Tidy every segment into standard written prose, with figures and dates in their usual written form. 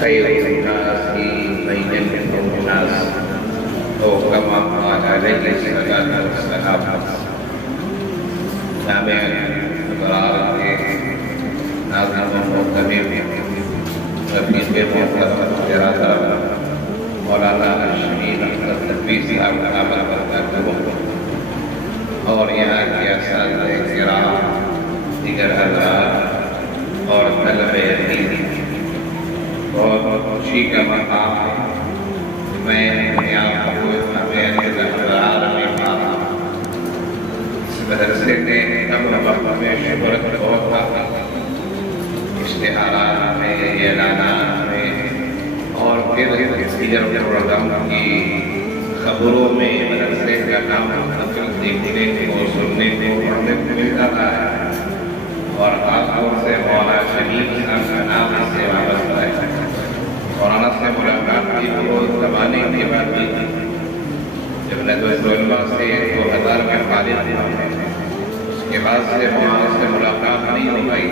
خير الناس من ينفع الناس أو كما قال عليه الصلاة والسلام. جامع قرار کے ناظم محترم رفیق محترم ارادہ مولانا الشمیم احمد نقوی صاحب دامت برکاتہ اور یہاں کے اساتذہ کرام، دیگر حضرات اور طلبہ علم، بہت خوشی کا مقام ہے میں یہاں کو ہمیں حضرات میں پاتا اس مدرسے نے کم وقت میں شہرت بہت پاتا، اشتہارات میں، اعلانات میں اور پھر دیگر پروگرام کی خبروں میں مدرسے کا نام نقل دیکھنے کو، سننے کو، پڑھنے کو ملتا ہے اور خاص طور سے مولانا شمیم صاحب کا نام اس سے وابستہ ہے۔ مولانا سے ملاقات کی بہت زمانے کے بعد بھی جب ندوۃ العلماء سے 2000 میں فارغ ہوا، اس کے بعد سے مولانا سے ملاقات نہیں ہو پائی۔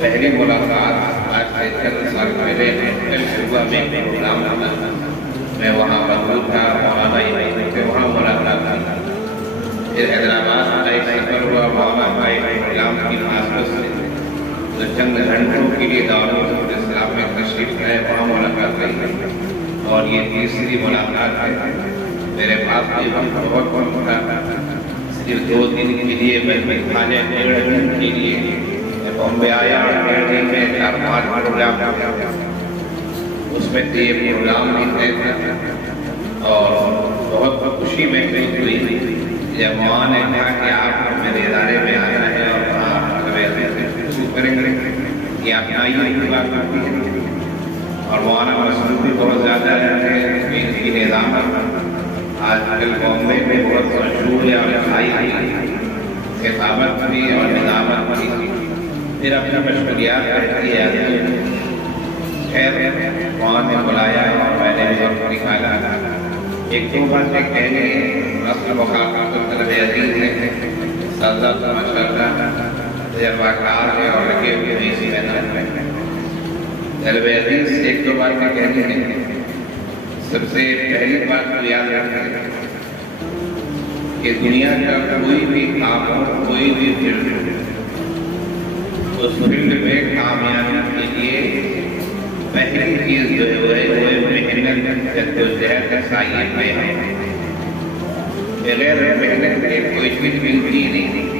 پہلی ملاقات آج سے چند سال پہلے صبح میں پروگرام تھا، میں وہاں موجود تھا، مولانا یہ سے وہاں ملاقات کی۔ پھر حیدرآباد کا ایک سفر ہوا، مولانا کا ایک پروگرام کی مناسبت سے جو چند گھنٹوں کے لیے دعوت اسلام میں تشریف لائے، وہاں ملاقات ہوئی اور یہ تیسری ملاقات ہے۔ میرے پاس بھی وقت بہت کم تھا، صرف 2 دن کے لیے میں کھانے 1.5 دن کے لیے بامبے آیا اور 1.5 دن میں 4-5 پروگرام، اس میں سے یہ پروگرام بھی تھے اور بہت خوشی محسوس ہوئی جب وہاں نے کہا کہ آپ میرے ادارے میں آنا ہے اور وہاں شروع کریں گے، یہ اپنا ہی بات کرتی ہے اور مولانا مصروف بھی بہت زیادہ رہتے ہیں۔ ان کی نظامت آج کل بامبے میں بہت مشہور ہے اور چھائی خطابت بھی اور نظامت بھی، پھر اپنا مشغولیات رہتی ہے۔ خیر وہاں نے بلایا اور میں نے بھی وقت نکالا۔ 1-2 باتیں کہنے رسم مخاطب تو طلب عزیز ہے، سازات ماشاءاللہ تجربہ کار ہے اور لگے ہوئے بھی اسی میدان میں۔ طلب عزیز 1-2 باتیں کہنے ہیں۔ سب سے پہلی بات کو یاد رکھیں کہ دنیا کا کوئی بھی کام ہو، کوئی بھی فیلڈ، اس فیلڈ میں کامیابی کے لیے پہلی چیز جو ہے وہ محنت، جدوجہد، سعی میں ہے۔ بغیر محنت کے کوئی چیز ملتی نہیں۔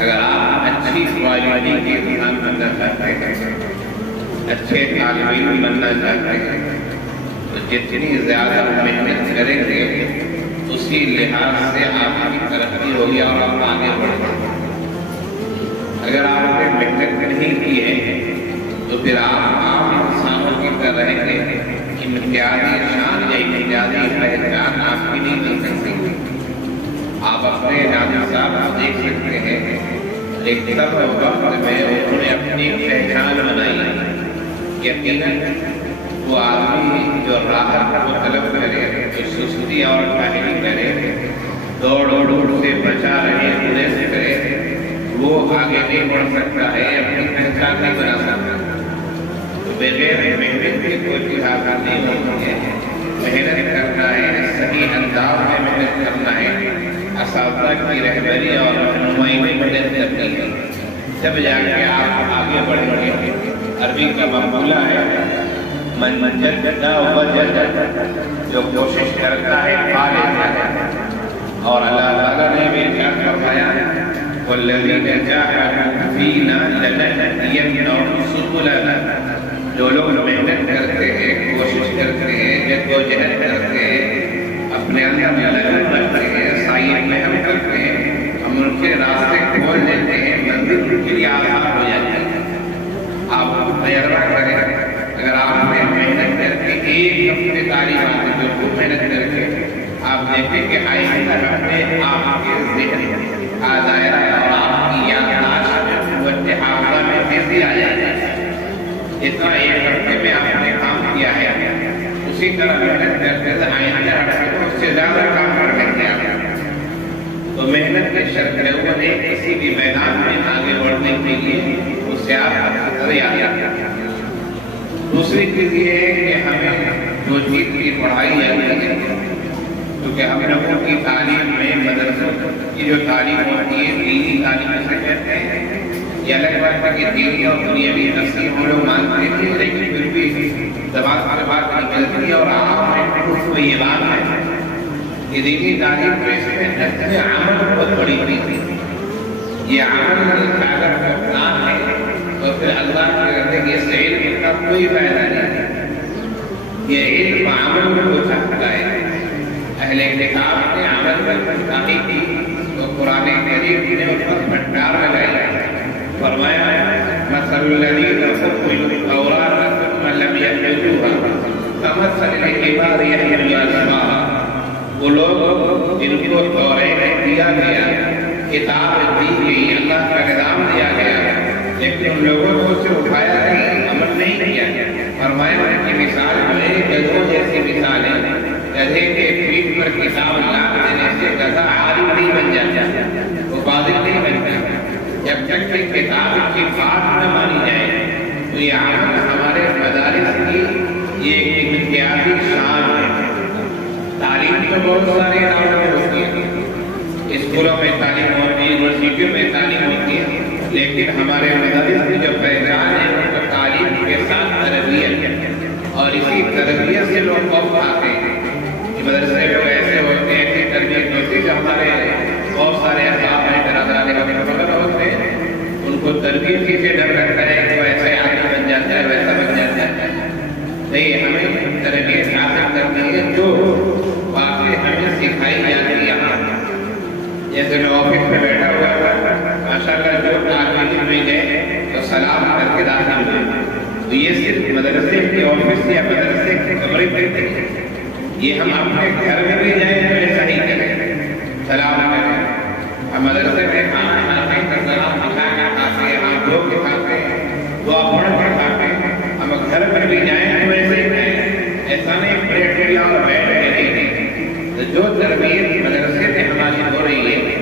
اگر آپ اچھی کوالٹی کے انسان بننا چاہتے ہیں، اچھے طالب علم بننا چاہتے ہیں، تو جتنی زیادہ محنت کریں گے اسی لحاظ سے آپ کی ترقی ہوگی اور آپ آگے بڑھیں گے۔ اگر آپ نے محنت نہیں کی ہے تو پھر آپ عام انسانوں کی طرح رہیں گے، امتیازی شان یا امتیازی پہچان آپ کی نہیں مل سکتی۔ آپ اپنے ناظر صاحب کو دیکھ سکتے ہیں، ایک طرف وقت میں انہوں نے اپنی پہچان بنائی۔ یقیناً وہ آدمی جو راحت کو طلب کرے، جو سستی اور کاہلی کرے، دوڑ سے بچا رہے، انہیں سے کرے، وہ آگے نہیں بڑھ سکتا ہے، اپنی پہچان نہیں بنا سکتا۔ بغیر محنت کے کوئی چیز آسان نہیں ہوتی ہے۔ محنت کرنا ہے، صحیح انداز میں محنت کرنا ہے، اساتذہ کی رہبری اور رہنمائی میں مدد کرنی ہے، جب جا کے آپ آگے بڑھیں گے۔ عربی کا مقولہ ہے من جد وجد، جو کوشش کرتا ہے پا لیتا ہے۔ اور اللہ تعالیٰ نے بھی کیا فرمایا ہے، والذین جاہدوا فینا لنہدینہم سبلنا، جو لوگ محنت کرتے ہیں، کوشش کرتے ہیں، جدوجہد کرتے ہیں، اپنے اندر لگن رکھتے ہیں، سعی محنت کرتے ہیں، ہم ان کے راستے کھول دیتے ہیں، منزل ان کے لیے آسان ہو جاتی ہے۔ آپ تجربہ کریں، اگر آپ نے محنت کر کے ایک ہفتے تعلیمات جو خوب محنت کر کے آپ دیکھیں کہ آئندہ ہفتے آپ کے ذہن کا دائرہ اور آپ کی یادداشت میں قوت حافظہ میں تیزی آ جاتی ہے۔ اتنا ایک ہفتے میں آپ نے کام کیا ہے، اسی طرح محنت کرتے ہیں آئندہ ہفتے کو اس سے زیادہ کام کرنے کے آگے۔ تو محنت کے شرط ہے وہ کسی بھی میدان میں آگے بڑھنے کے لیے اس سے آپ اثر یاد رکھیں۔ دوسری چیز یہ ہے کہ ہمیں جو چیز کی پڑھائی جاتی ہے، کیونکہ ہم لوگوں کی تعلیم میں مدرسوں کی جو تعلیم ہوتی ہے دینی تعلیم سے کہتے ہیں، یہ الگ بات ہے کہ دینی اور دنیاوی تقسیم ہم لوگ مانتے ہیں، لیکن پھر بھی زبان سے بات نکلتی ہے اور آپ میں یہ بات ہے کہ دینی تعلیم کو اس میں عمل بہت بڑی چیز ہے۔ یہ عمل اگر نام ہے تو پھر اللہ کے کہتے کہ اس علم کا کوئی فائدہ نہیں ہے۔ یہ علم عمل کو چاہتا ہے۔ اہل کتاب نے عمل پر تاکید کی تو قرآن کریم نے اس پر بھنڈار لگایا، فرمایا مثل الذین حملوا التوراة ثم لم يحملوها كمثل الحمار يحمل أسفارا۔ وہ لوگ جن کو تورات دیا گیا، کتاب دی گئی، اللہ کا نظام دیا گیا، لیکن ان لوگوں کو اسے اٹھایا نہیں، عمل نہیں کیا۔ فرمایا کہ مثال میں گدھوں جیسی مثال ہے۔ گدھے کے پیٹھ پر کتاب لاد دینے سے گدھا عالم نہیں بن جاتا، وہ فاضل نہیں بن جاتا۔ جب تک کہ کتاب کی بات نہ مانی جائے تو یہ عمل ہمارے مدارس کی یہ ایک امتیازی شان ہے۔ تعلیم تو بہت سارے اداروں میں ہوتی ہے، اسکولوں میں تعلیم ہوتی ہے، یونیورسٹیوں میں تعلیم ہوتی ہے، لیکن ہمارے مدارس کی جو پہچان ہے ان کو تعلیم کے ساتھ تربیت، اور اسی تربیت سے لوگ خوف کھاتے ہیں۔ مدرسے لوگ ایسے ہوتے ہیں، ایسی تربیت ہوتی ہے جو ہمارے بہت سارے احباب ہیں ہوتے ہیں، ان کو تربیت کی سے ڈر رکھتا ہے کہ وہ ایسے آدمی بن جاتا ہے، ویسا بن جاتا ہے۔ نہیں، ہمیں تربیت حاصل کرنی ہے جو واقعی ہمیں سکھائی جاتی ہے۔ یہاں جیسے میں آفس میں بیٹھا ہوا تھا، ماشاءاللہ جو آدمی میں گئے تو سلام کر کے داخل ہوئے، تو یہ صرف مدرسے کے آفس یا مدرسے کے کمرے پہ نہیں، یہ ہم اپنے گھر میں بھی جائیں تو ایسا ہی کریں، سلام کریں۔ ہم مدرسے میں کھانا کھاتے ہیں تو سلام دکھا کے کھاتے ہیں، ہم دو کے کھاتے ہیں، دعا پڑھ کے کھاتے ہیں۔ ہم گھر میں بھی جائیں تو ایسے ہی کریں، ایسا نہیں پلیٹ لیا اور بیٹھ کے نہیں۔ تو جو تربیت مدرسے میں ہماری ہو رہی ہے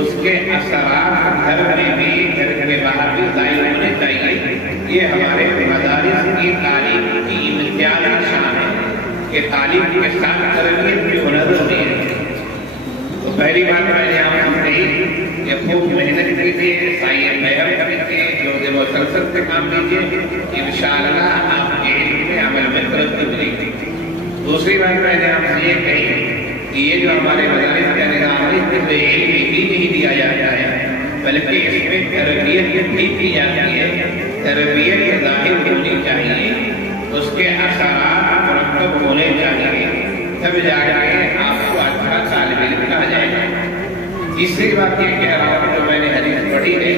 اس کے اثرات گھر میں بھی، گھر کے باہر بھی ظاہر ہونے چاہیے۔ یہ ہمارے مدارس کی تعلیم کی امتیازی شان ہے کہ تعلیم کے ساتھ تربیت بھی ہنر ہوتی ہے۔ تو پہلی بات میں نے آپ کو کہی کہ خوب محنت کیجیے، سائیں محنت کیجیے، جو مسلسل سے کام لیجیے، انشاءاللہ آپ کے علم میں عمل میں ترقی ملے گی۔ دوسری بات میں نے آپ سے یہ کہی کہ یہ جو ہمارے مدارس کا نظام ہے اس میں علم ہی نہیں دیا جاتا ہے، بلکہ اس میں تربیت بھی کی جاتی ہے۔ تربیت ظاہر ہونی چاہیے، اس کے اثرات مرتب ہونے چاہیے، تب جا کے آپ کو اچھا طالب علم کہا جائے گا۔ تیسری بات یہ کہہ رہا ہوں جو میں نے حدیث پڑھی ہے،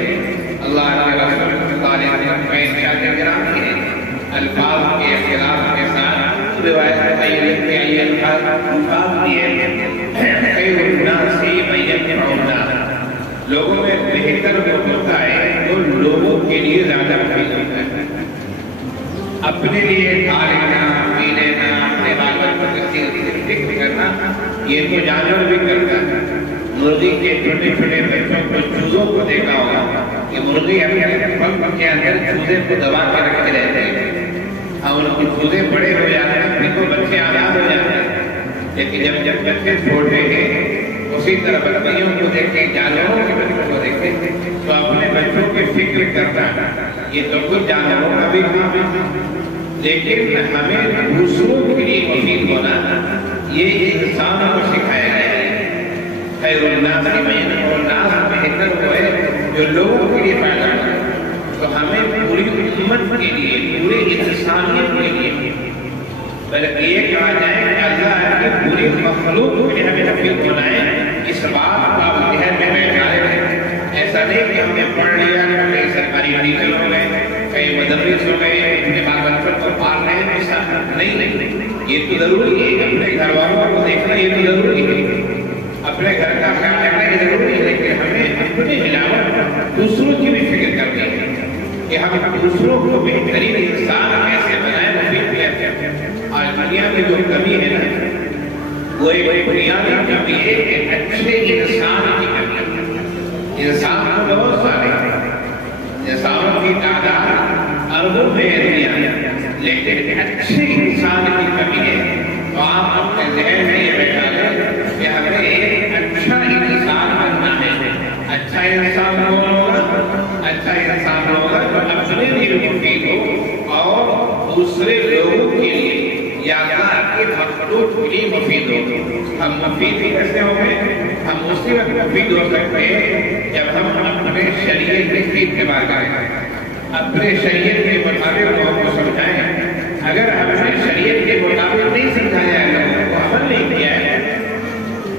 اللہ کے رسول صلی اللہ علیہ وسلم کا ارشاد گرامی ہے، الفاظ کے اختلاف کے ساتھ روایت میں یہ لکھتے ہیں، یہ الفاظ یہ خیر الناس من ينفع الناس، لوگوں میں بہتر وہ ہوتا ہے جو لوگوں کے لیے زیادہ مفید ہوتا ہے۔ اپنے لیے کھا لینا، پی لینا، اپنے والد کو فکر کرنا، یہ تو جانور بھی کرتا ہے۔ مرغی کے چھوٹے چھوٹے بچوں کو، چوزوں کو دیکھا ہوگا کہ مرغی اپنے پنکھ کے اندر چوزے کو دبا کے رکھے رہتے ہیں، اور ان کے چوزے بڑے ہو جاتے ہیں، پھر تو بچے آزاد ہو جاتے ہیں۔ لیکن جب بچے چھوٹے ہیں اسی طرح بچیوں کو دیکھیں، جانوروں کے بچوں کو دیکھیں تو اپنے بچوں کی فکر کرتا ہے۔ یہ تو کچھ جانوروں کا بھی کام ہے، لیکن ہمیں دوسروں کے لیے مفید ہونا یہ انسانوں کو سکھایا گیا ہے۔ خیر الناس من ينفع الناس، بہتر وہ ہے جو لوگوں کے لیے فائدہ کرے۔ تو ہمیں پوری امت کے لیے، پورے انسانیت کے لیے، بلکہ یہ کہا جائے کہ اللہ کی پوری مخلوق کے لیے ہمیں مفید ہونا ہے، اس بات کا ذہن میں بیٹھا رہے۔ ایسا نہیں کہ ہم نے پڑھ لیا کہ کئی سرکاری ٹیچر ہو گئے، کئی مدرس ہو گئے، اپنے بال بچوں کو پال رہے ہیں، ایسا نہیں۔ یہ تو ضروری ہے، اپنے گھر والوں کو دیکھنا یہ تو ضروری ہے، اپنے گھر کا خیال رکھنا یہ ضروری ہے، لیکن ہمیں اپنے علاوہ دوسروں کی بھی فکر کرنی ہے کہ ہم دوسروں کو بہترین انسان کیسے بنائیں، مفید کیسے۔ آج دنیا میں جو کمی ہے نا، وہ ایک بنیادی کمی ہے کہ اچھے انسان کی کمی ہے۔ انسان کو بہت سارے، انسانوں کی تعداد معلوم ہے دنیا لیکن اچھے انسان کی کمی ہے. تو آپ اپنے ذہن میں یہ بیٹھا لیں کہ ہمیں ایک اچھا انسان بننا ہے. اچھا انسان ہوگا، اچھا انسان ہوگا جو اپنے لیے مفید ہو اور دوسرے لوگوں کے لیے یا اللہ کے مخلوق کے لیے مفید ہو. ہم مفید بھی کیسے ہوں گے؟ ہم اسی وقت مفید ہو سکتے ہیں جب ہم اپنے شریعت کی اتباع کریں، اپنے شریعت کے مطابق لوگوں کو سمجھائیں. اگر ہم نے شریعت کے مطابق نہیں سمجھایا ہے، لوگوں کو عمل نہیں کیا ہے،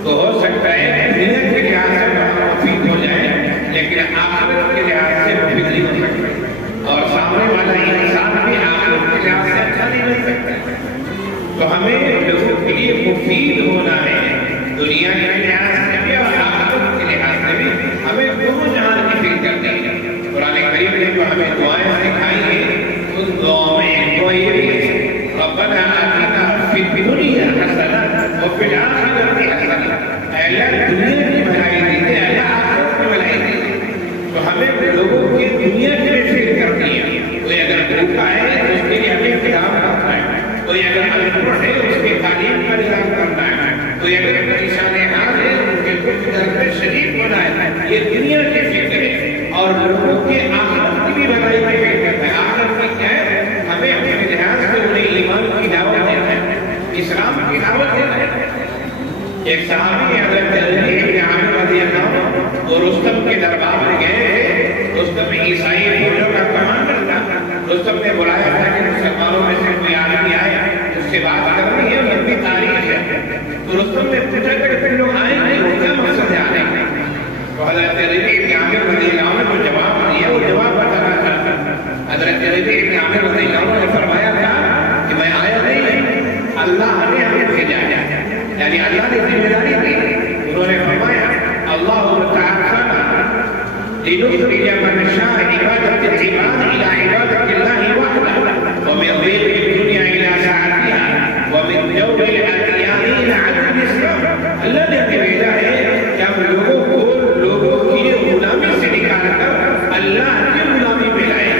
تو ہو سکتا ہے دنیا کے لحاظ سے ہم مفید ہو جائیں لیکن آخرت کے لحاظ سے مفید نہیں ہو سکتے، اور سامنے والا انسان بھی آخرت کے لحاظ سے اچھا نہیں ہو سکتا. تو ہمیں لوگوں کے لیے مفید ہونا ہے، دنیا کے لحاظ سے بھی اور آخرت کے لحاظ سے بھی. ہمیں دونوں جہان کی فکر کرنی ہے. قرآن کریم نے جو ہمیں دعائیں سکھائی ہیں ان دعاؤں میں ایک دعا یہ بھی ہے ربنا آتنا فی الدنیا حسنہ وفی الآخرۃ حسنہ. اے اللہ دنیا کی بھلائی دیجیے، اے اللہ آخرت کی بھلائی دیجیے. تو ہمیں لوگوں کی دنیا کی بھی فکر کرنی ہے. کوئی اگر بھوکا ہے تو اس کے لیے ہمیں انتظام کرنا ہے، کوئی اگر انپڑھ ہے اس کی تعلیم کا نظام کرنا ہے، کوئی اگر پریشان حال ہے ان کے کچھ گھر میں شریک ہونا ہے. یہ دنیا کی فکر ہے اور لوگوں کے آخرت کی بھی بھلائی کی فکر ہے. آخرت کی کیا ہے؟ ہمیں اپنے لحاظ سے انہیں ایمان کی دعوت دینا ہے، اسلام کی دعوت دینا ہے. ایک صحابی حضرت علی بن عامر رضی اللہ عنہ وہ رستم کے دربار میں گئے تھے. رستم عیسائی فوجوں کا کمانڈر تھا. رستم نے بلایا تھا کہ مسلمانوں میں سے کوئی آدمی آئے اس سے بات کرنی ہے، لمبی تاریخ ہے. تو رستم نے پوچھا کہ پھر لوگ آئے نہیں، کیا مقصد ہے آنے کا؟ تو حضرت علی بن عامر رضی اللہ عنہ نے جو جواب دیا وہ جواب بتانا چاہتا. حضرت علی بن عامر رضی اللہ عنہ نے فرمایا تھا کہ میں آیا نہیں، اللہ نے ہمیں بھیجا ہے، یعنی اللہ نے ذمہ داری دی. انہوں نے فرمایا اللہ تعالی لنخرج من شاء عبادة العباد إلى عبادة الله وحده ومن ضيق الدنيا إلى سعتها ومن جور الأديان إلى عدل الإسلام. اللہ نے ہمیں بھیجا ہے کہ ہم لوگوں کی غلامی سے نکال کر اللہ کی غلامی میں لائیں،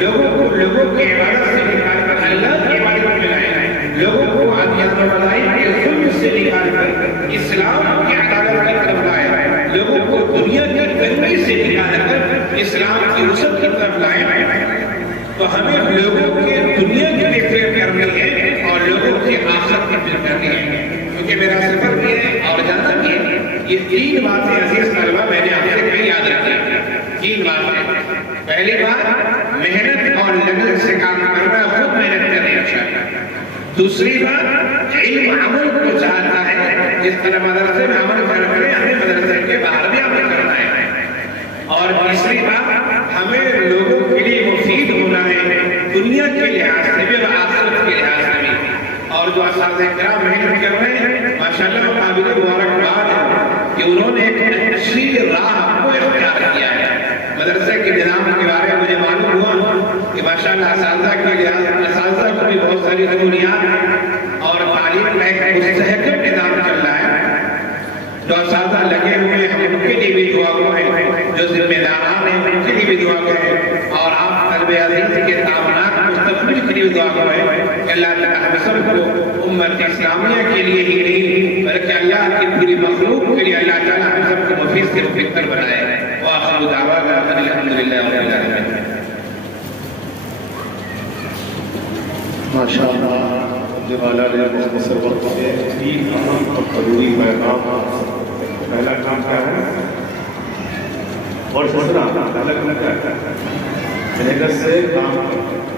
لوگوں کی عبادت سے نکال کر اللہ کی عبادت میں لائیں، لوگوں کو ادیان و مذاہب کے ظلم سے نکال کر اسلام کی عدالت کی طرف لائیں، لوگوں کو دنیا کی گندگی سے نکال کر اسلام کی وسعت کی طرف لائیں. تو ہمیں لوگوں کے دنیا کی بھی فکر کرنی ہے اور لوگوں کی آخرت کی فکر کرنی ہے. کیونکہ میرا سفر بھی ہے اور جانا بھی ہے. یہ تین باتیں عزیز طلبہ میں نے آپ سے کہیں یاد رکھی. تین باتیں. پہلی بات محنت اور لگن سے کام کرنا، خود محنت کرنی اچھا. دوسری بات علم عمل کو چاہتا ہے، جس طرح مدرسے میں عمل کر رہے ہیں ہمیں مدرسے کے باہر بھی عمل کرنا ہے. اور تیسری بات ہمیں لوگوں کے لیے مفید ہونا ہے، دنیا کے لحاظ سے بھی اور آخرت کے لحاظ سے بھی. اور جو اساتذہ کرام محنت کر رہے ہیں ماشاءاللہ قابل مبارکباد ہے کہ انہوں نے ایک اچھی راہ کو اختیار کیا ہے. مدرسے کے نظام کے بارے میں مجھے معلوم ہوا کہ ماشاءاللہ اساتذہ کو بھی بہت ساری ضروریات ہیں اور تعلیم کا ایک مستحکم نظام چل رہا ہے. جو اساتذہ لگے ہوئے ہیں ان کے لیے بھی دعا کریں، جو ذمہ داران ہیں ان کے لیے بھی دعا کریں، اور آپ طلب عزیز کے تعاونات مستقبل کے لیے دعا کریں کہ اللہ تعالیٰ ہم سب کو امت اسلامیہ کے لیے ہی نہیں بلکہ اللہ کی پوری مخلوق کے لیے اللہ تعالیٰ ہم سب کو مفید سے مفکر بنائے. وآخر دعوانا ان الحمدللہ رب العالمین. ماشاءاللہ جوالا نے مختصر وقت میں تین اہم اور ضروری پیغام. پہلا کام کیا ہے اور دوسرا الگ الگ کیا ہے؟ محنت سے کام کرنا.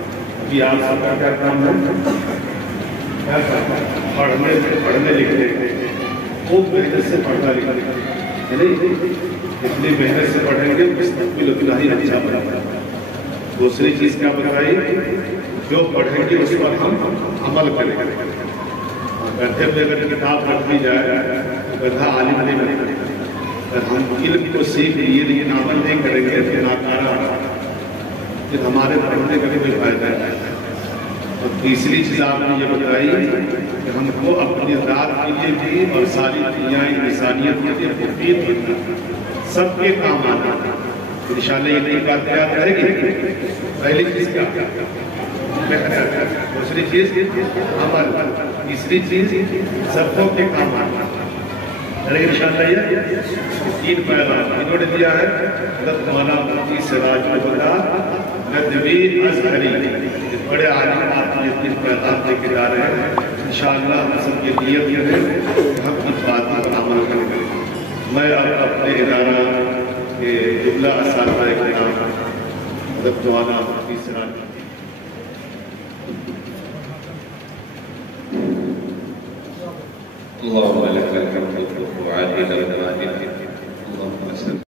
جی آپ سب کا کیا کام ہے؟ پڑھنے لکھنے خوب محنت سے پڑھنا لکھنا، اتنی محنت سے پڑھیں گے مستقبل اتنا ہی اچھا بنا. دوسری چیز کیا بتائی؟ جو پڑھیں گے اس پر ہم عمل کریں گے. گدھے پہ اگر کتاب رکھ دی جائے تو گدھا عالم نہیں بنے گا. اگر ہم علم کو سیکھ لیے لیکن عمل نہیں کریں گے تو ناکارہ پھر ہمارے پڑھنے کا بھی کوئی فائدہ ہے. اور تیسری چیز آپ نے یہ بتائی کہ ہم کو اپنی ذات کے لیے بھی اور ساری دنیا انسانیت کے لیے مفید بننا، سب کے کام آنا. انشاءاللہ یہ نئی بات یاد رہے گی. پہلی چیز کیا محنت، دوسری چیز عمل، تیسری چیز سبقوں کے کام آنا. لیکن انشاءاللہ یہ 3 پیغام انہوں نے دیا ہے. حضرت مولانا مفتی سراج الہدیٰ ندوی ازہری بڑے عالم آپ یہ 3 پیغام لے کے جا رہے ہیں. انشاءاللہ ہم سب کی نیت یہ ہے کہ ہم اس بات پر عمل کریں. میں اپنے ادارہ کے جملہ اساتذہ کرام حضرت مولانا مفتی سراج اللهم لك الحمد وعاجلا وآجلا اللهم